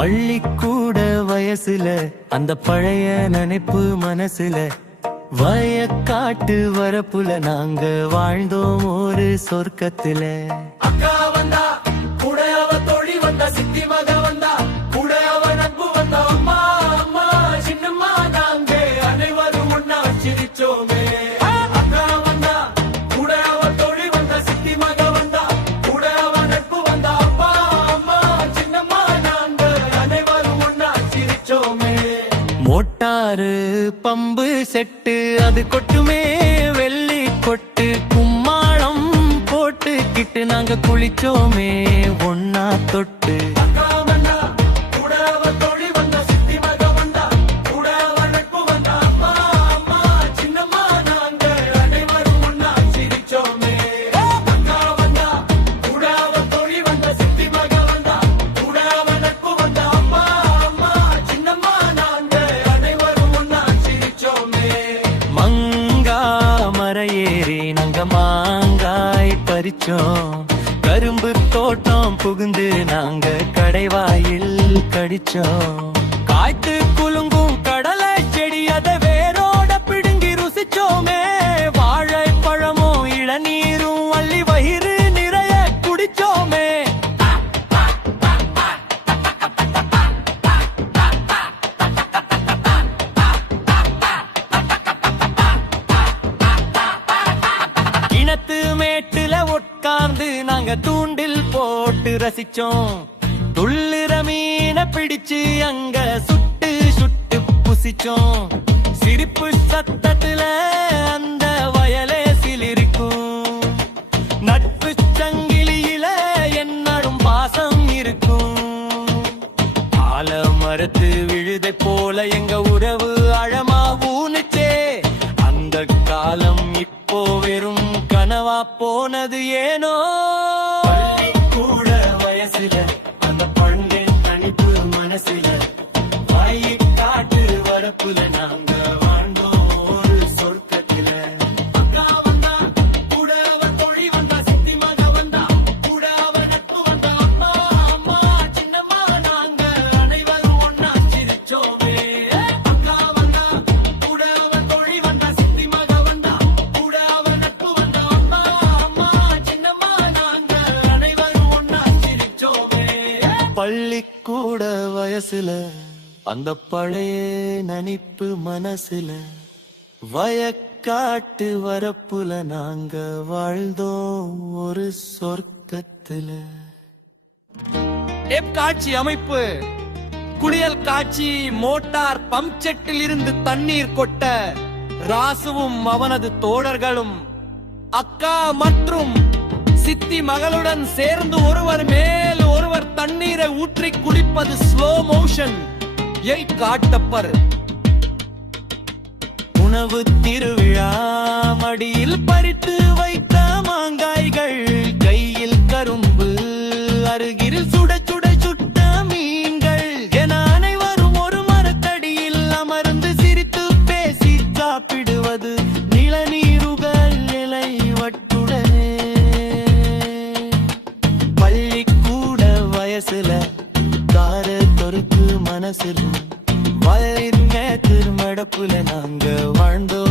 பள்ளிக்கூட வயசுல அந்த பழைய நினைப்பு மனசுல வயக்காட்டு வரப்புல நாங்க வாழ்ந்தோம் ஒரு சொர்க்கத்துல. அக்கா வந்தா கூட அவ தோழி வந்தா, சித்தி மக வந்தா கூட அவ நட்பு வந்தா, அம்மா அம்மா சின்னம்மா நாங்க அனைவரும் ஒன்னா சிரிச்சோமே. அக்கா வந்தா கூட அவ தோழி வந்தா, சித்தி மக வந்தா கூட அவ நட்பு வந்தா, அப்பா அம்மா சின்னம்மா நாங்க அனைவரும் ஒன்னா சிரிச்சோமே. மோட்டாரு பம்பு செட்டு அது கொட்டுமே வெள்ளி கொட்டு, கும்மாளம் போட்டுக்கிட்டு நாங்க குளிச்சோமே ஒன்னா தொட்டு. அக்கா வந்தா கூட அவ தோழி வந்தா, சித்தி மக வந்தா கூட அவ நட்பு வந்தா, அப்பா அம்மா சின்னம்மா நாங்க அனைவரும் ஒன்னா சிரிச்சோமே. அக்கா வந்தா கூட அவ தோழி வந்தா, சித்தி மக வந்தா கூட அவ நட்பு வந்தா, அப்பா அம்மா சின்னம்மா நாங்க அனைவரும் ஒன்னா சிரிச்சோமே. மங்கா மரையேறி நாங்க மாங்காய் பறிச்சோம், கரும்பு தோட்டம் புகுந்து நாங்க கடைவாயில் கடிச்சோம். காய்த்து குலுங்கும் கடலை செடி அதை வேரோட பிடுங்கி ருசிச்சோமே. வாழைப்பழமும் இளநீரும் அள்ளி வயிறு நிறைய குடிச்சோமே. கிணத்து மேட்டுல உட்கார்ந்து நாங்க தூண்டில் போட்டு ரசிச்சோம். துள்ளுற மீனை பிடிச்சு அங்க சுட்டு சுட்டு புசிச்சோம். சிரிப்பு சத்தத்துல அந்த வயலே சிலிருக்கும். நட்பு சங்கிலியில என்னடும் பாசம் இருக்கும். ஆல மரத்து விழுதை போல எங்க உறவு அழமா ஊனுச்சே. அந்த காலம் இப்போ வெறும் கனவா போனது ஏனோ. பள்ளிக்கூட வயசுல அந்த பழங்கின் தனிப்பு மனசுல வயக்காட்டு வரப்புல நாங்க வாழ்ந்தோம் ஒரு சொர்க்கத்துல. அக்கா வந்தா கூட அவ தோழி வந்தா, சித்தி மக வந்தா கூட அவ நட்பு வந்தா, அப்பா அம்மா சின்னம்மா நாங்க அனைவரும் ஒன்னா சிரிச்சோமே. அக்கா வந்தா கூட அவ தோழி வந்தா, சித்தி மக வந்தா கூட அவ நட்பு வந்தா, அப்பா அம்மா சின்னம்மா நாங்க அனைவரும் ஒன்னா சிரிச்சோமே. பள்ளிக்கூட வயசுல அந்த பழைய நினைப்பு மனசுல வயக்காட்டு வரப்புல நாங்க வாழ்ந்தோம் ஒரு சொர்க்கத்துல. காட்சி அமைப்பு குளியல் காட்சி. மோட்டார் பம்ப் செட்டில் இருந்து தண்ணீர் கொட்ட ராசுவும் அவனது தோழர்களும் அக்கா மற்றும் சித்தி மகளுடன் சேர்ந்து ஒருவர் மேல் ஒருவர் தண்ணீரை ஊற்றி குடிப்பது ஸ்லோ மோஷன் காட்டப்பர். உணவு திருவிழா மடியில் பறித்து வைத்த மாங்காய்கள், கையில் கரும்பு அருகில் சுட சுட சுட்ட மீன்கள் என அனைவரும் ஒரு மரத்தடியில் அமர்ந்து சிரித்து பேசி சாப்பிடுவது நிலநீருகள் நிலை வட்டுடனே. பள்ளிக்கூட வயசுல தார தொருக்கு மனசிலும் வயலின் மேத்திரு மடப்புல நாங்க வாழ்ந்தோம்